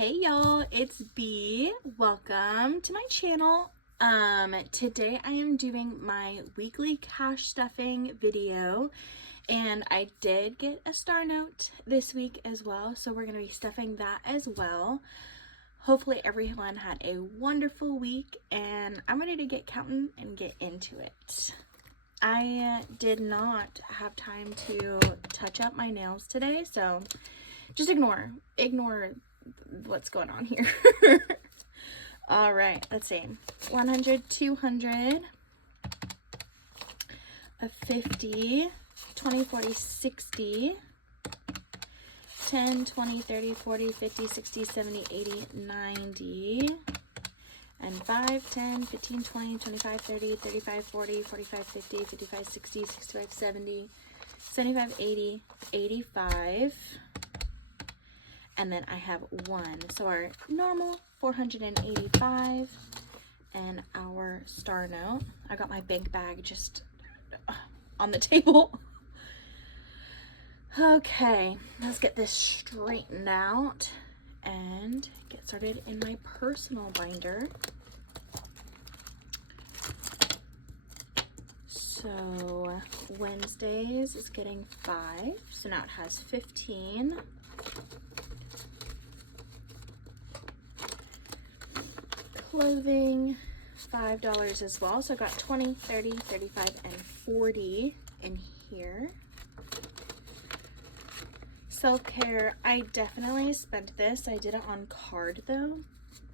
Hey y'all, it's B. Welcome to my channel. Today I am doing my weekly cash stuffing video, and I did get a star note this week as well, so we're going to be stuffing that as well. Hopefully everyone had a wonderful week, and I'm ready to get counting and get into it. I did not have time to touch up my nails today, so just ignore what's going on here. All right, let's see. 100, 200, a 50, 20, 40, 60, 10, 20, 30, 40, 50, 60, 70, 80, 90, and 5, 10, 15, 20, 25, 30, 35, 40, 45, 50, 55, 60, 65, 70, 75, 80, 85. And then I have one. So our normal 485 and our star note. I got my bank bag just on the table. Okay, let's get this straightened out and get started in my personal binder. So Wednesdays is getting 5. So now it has 15. Clothing, $5 as well. So I got 20, 30, 35, and 40 in here. Self-care, I definitely spent this. I did it on card though,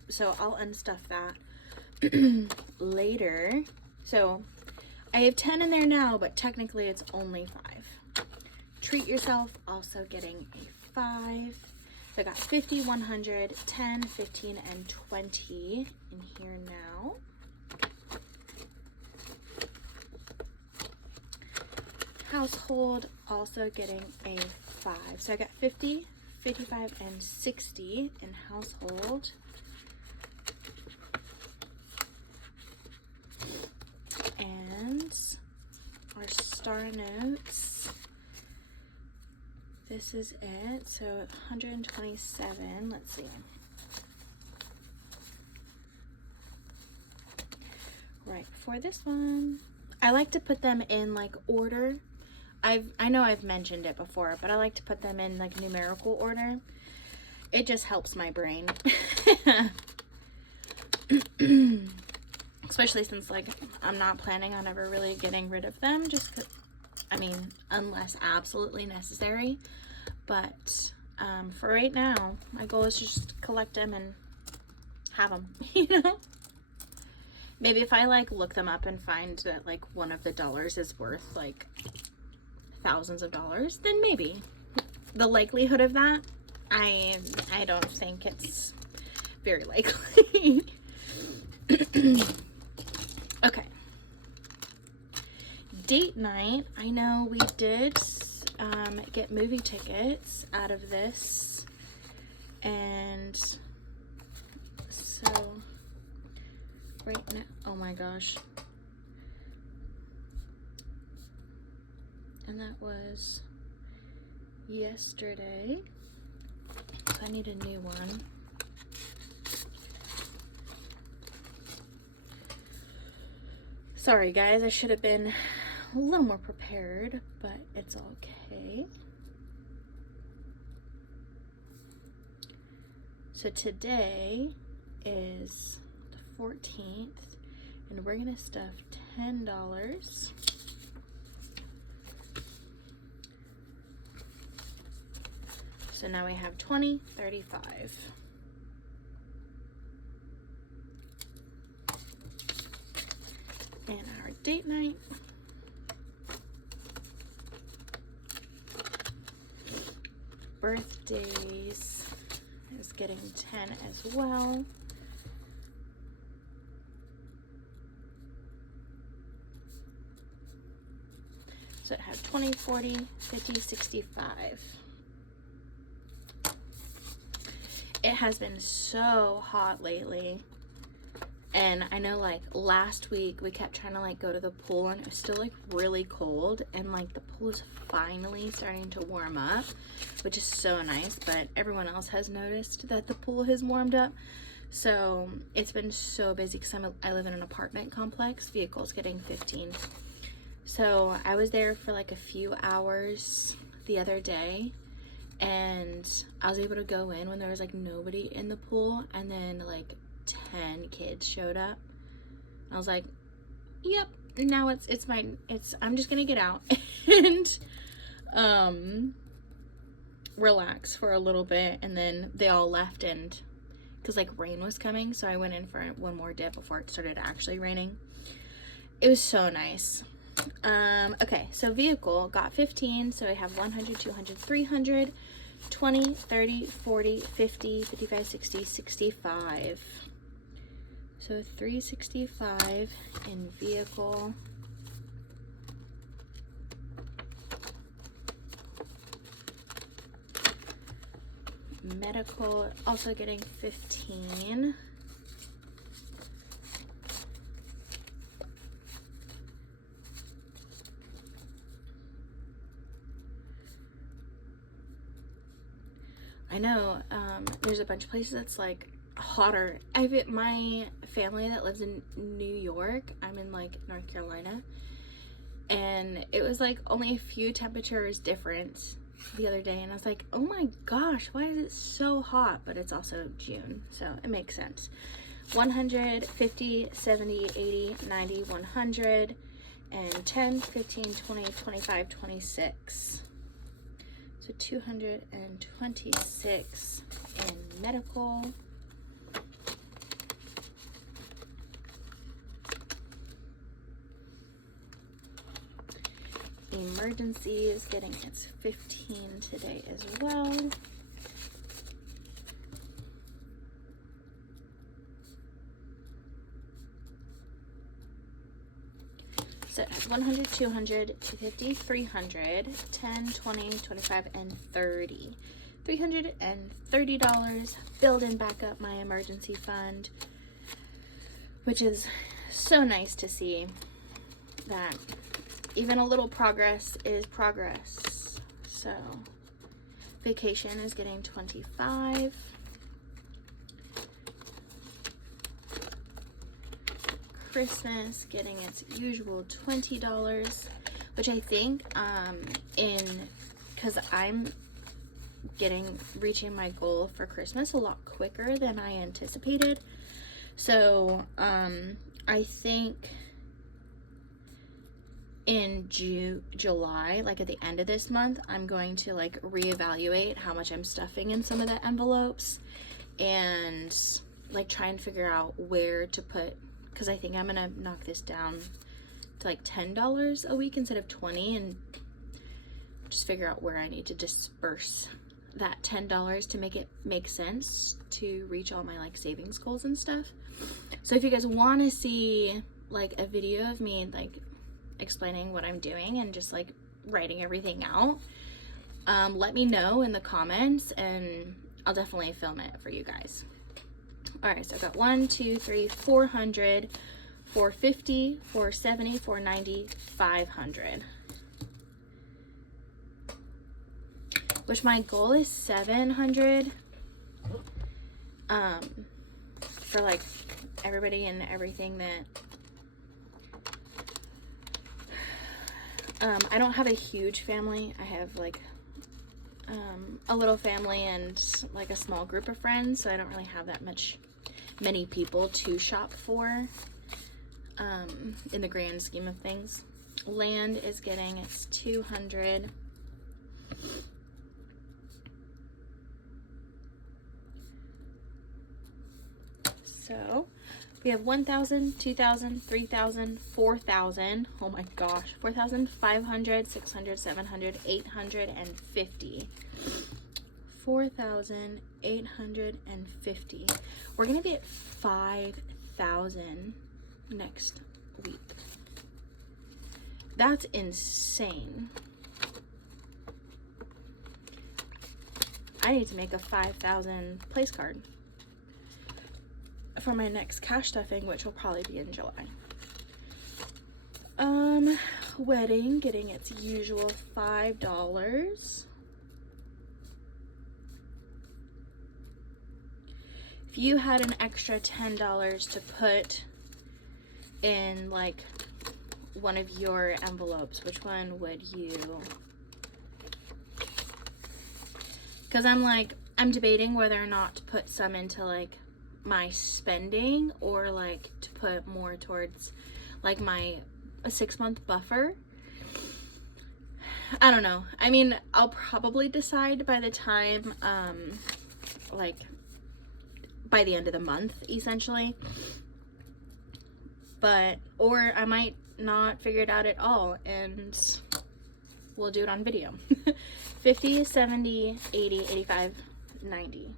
so I'll unstuff that later. So I have 10 in there now, but technically it's only 5. Treat yourself, also getting a 5. So I got 50, 100, 10, 15, and 20 in here now. Household, also getting a 5. So I got 50, 55, and 60 in household. And our star notes. This is it. So 127. Let's see. Right, for this one, I like to put them in like order. I know I've mentioned it before, but I like to put them in like numerical order. It just helps my brain. Especially since like I'm not planning on ever really getting rid of them, just 'cause, I mean, unless absolutely necessary. But for right now, my goal is just collect them and have them, you know? Maybe if I like look them up and find that like one of the dollars is worth like thousands of dollars, then maybe. The likelihood of that, I don't think it's very likely. Okay. Date night. I know we did get movie tickets out of this, and so right now, oh my gosh, and that was yesterday, so I need a new one. Sorry guys, I should have been a little more prepared, but it's okay. So today is the 14th, and we're gonna stuff $10. So now we have 20, 35. And our date night. Birthdays is getting 10 as well. So it had 20, 40, 50, 65. It has been so hot lately, And I know like last week we kept trying to like go to the pool and it was still like really cold, and like the pool is finally starting to warm up, which is so nice. But everyone else has noticed that the pool has warmed up. So it's been so busy because I live in an apartment complex. Vehicles getting 15. So I was there for like a few hours the other day, and I was able to go in when there was like nobody in the pool, and then like 10 kids showed up. I was like, yep, now I'm just gonna get out and relax for a little bit. And then they all left, and because like rain was coming, so I went in for one more dip before it started actually raining. It was so nice. Okay, so vehicle got 15, so I have 100, 200, 300, 20, 30, 40, 50, 55, 60, 65. So 365 in vehicle. Medical also getting 15. I know there's a bunch of places that's like hotter. My family that lives in New York, I'm in like North Carolina, and it was like only a few temperatures difference the other day, and I was like, oh my gosh, why is it so hot? But it's also June, so it makes sense. 100, 50, 70, 80, 90, 100, and 10, 15, 20, 25, 26. So 226 in medical. Emergency is getting its 15 today as well. So 100, 200, 250, 300, 10, 20, 25, and 30. $330, building back up my emergency fund, which is so nice to see that even a little progress is progress. So vacation is getting 25. Christmas getting its usual $20, which I think because I'm reaching my goal for Christmas a lot quicker than I anticipated. So I think in July, like at the end of this month, I'm going to like reevaluate how much I'm stuffing in some of the envelopes, and like try and figure out where to put, because I think I'm gonna knock this down to like $10 a week instead of 20, and just figure out where I need to disperse that $10 to make it make sense to reach all my like savings goals and stuff. So if you guys want to see like a video of me like explaining what I'm doing and just like writing everything out, let me know in the comments and I'll definitely film it for you guys. All right, so I got 1, 2, 3, 400, 450, 470, 490, 500. Which my goal is 700. For like everybody and everything that I don't have a huge family. I have like a little family and like a small group of friends, so I don't really have that many people to shop for in the grand scheme of things. Land is getting its 200. So we have 1,000, 2,000, 3,000, 4,000. Oh my gosh, 4,500, 600, 700, 850. 4,850. We're gonna be at 5,000 next week. That's insane. I need to make a 5,000 place card. for my next cash stuffing, which will probably be in July. Wedding, getting its usual $5. If you had an extra $10 to put in like one of your envelopes, which one would you? Because I'm debating whether or not to put some into like my spending or like to put more towards like a 6-month buffer. I don't know. I mean, I'll probably decide by the time like by the end of the month, essentially. But or I might not figure it out at all and we'll do it on video. 50, 70, 80, 85, 90.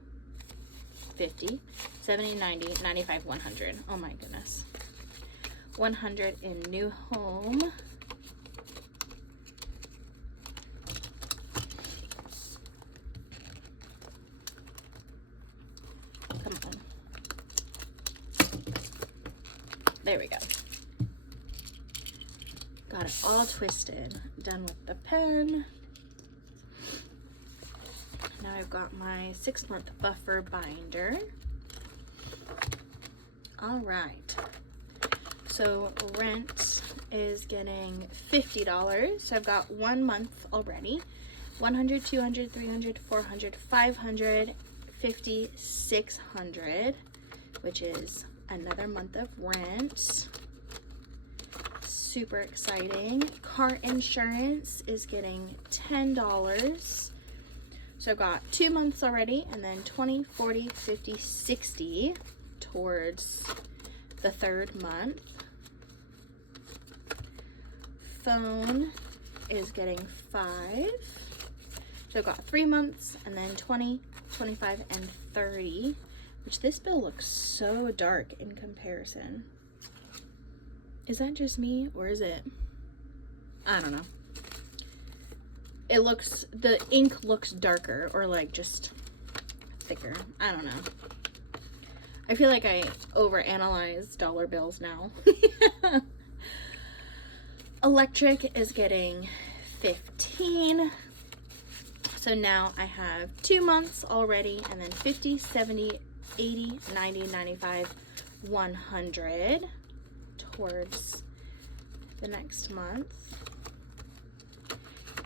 50, 70, 90, 95, 100. Oh my goodness. 100 in new home. Come on. There we go. Got it all twisted. Done with the pen. Now I've got my 6-month buffer binder. All right. So rent is getting $50. So I've got 1 month already. 100, 200, 300, 400, 500, 50, 600, which is another month of rent. Super exciting. Car insurance is getting $10. So I've got 2 months already, and then 20, 40, 50, 60 towards the 3rd month. Phone is getting 5. So I've got 3 months, and then 20, 25, and 30, which this bill looks so dark in comparison. Is that just me, or is it? I don't know. It looks, the ink looks darker, or like just thicker. I don't know. I feel like I overanalyze dollar bills now. Electric is getting 15. So now I have 2 months already, and then 50, 70, 80, 90, 95, 100 towards the next month.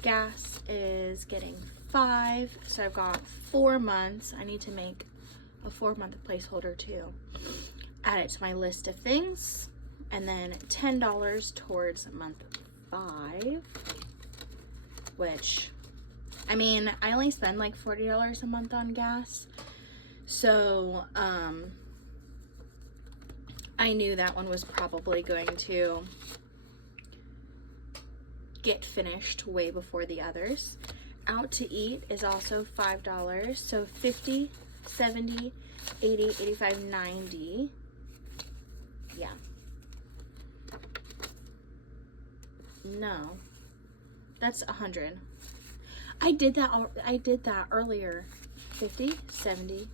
Gas is getting 5, so I've got 4 months. I need to make a 4-month placeholder too. Add it to my list of things, and then $10 towards month 5, which, I mean, I only spend like $40 a month on gas, so I knew that one was probably going to get finished way before the others. Out to eat is also $5, so 50, 70, 80, 85, 90. Yeah. No. That's 100. I did that earlier. 50, 70.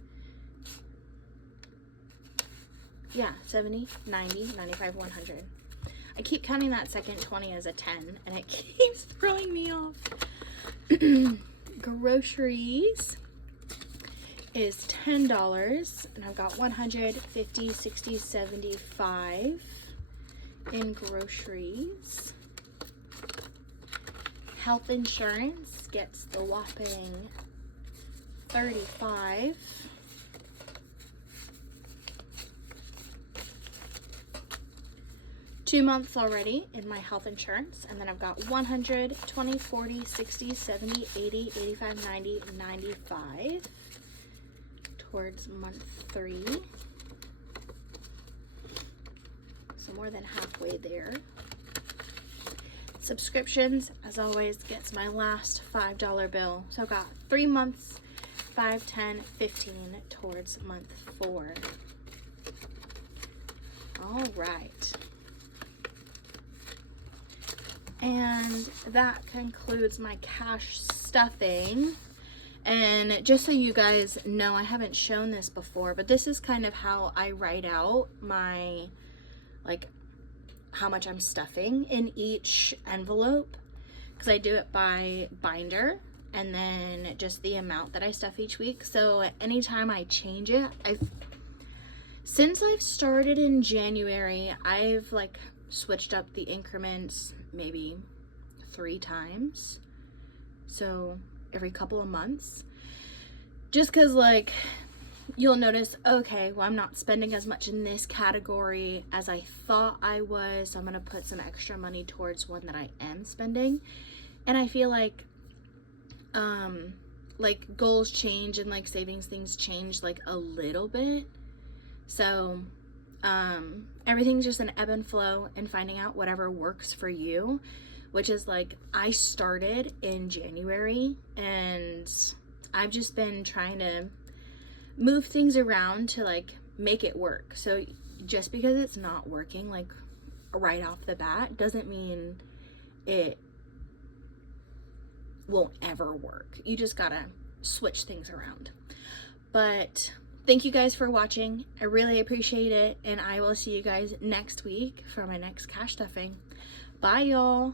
Yeah, 70, 90, 95, 100. I keep counting that second 20 as a 10, and it keeps throwing me off. Groceries is $10, and I've got 100, 50, 60, 75 in groceries. Health insurance gets the whopping 35. Two months already in my health insurance, and then I've got 100, 20, 40, 60, 70, 80, 85, 90, 95 towards month 3. So more than halfway there. Subscriptions, as always, gets my last $5 bill. So I've got 3 months, 5, 10, 15 towards month 4. All right. And that concludes my cash stuffing. And just so you guys know, I haven't shown this before, but this is kind of how I write out my, like, how much I'm stuffing in each envelope, because I do it by binder and then just the amount that I stuff each week. So anytime I change it, since I've started in January, I've like switched up the increments maybe 3 times. So every couple of months, just because like you'll notice, okay, well, I'm not spending as much in this category as I thought I was, so I'm gonna put some extra money towards one that I am spending. And I feel like goals change and like savings things change like a little bit, so everything's just an ebb and flow and finding out whatever works for you, which is like I started in January and I've just been trying to move things around to like make it work. So just because it's not working like right off the bat doesn't mean it won't ever work. You just gotta switch things around. But thank you guys for watching. I really appreciate it, and I will see you guys next week for my next cash stuffing. Bye, y'all.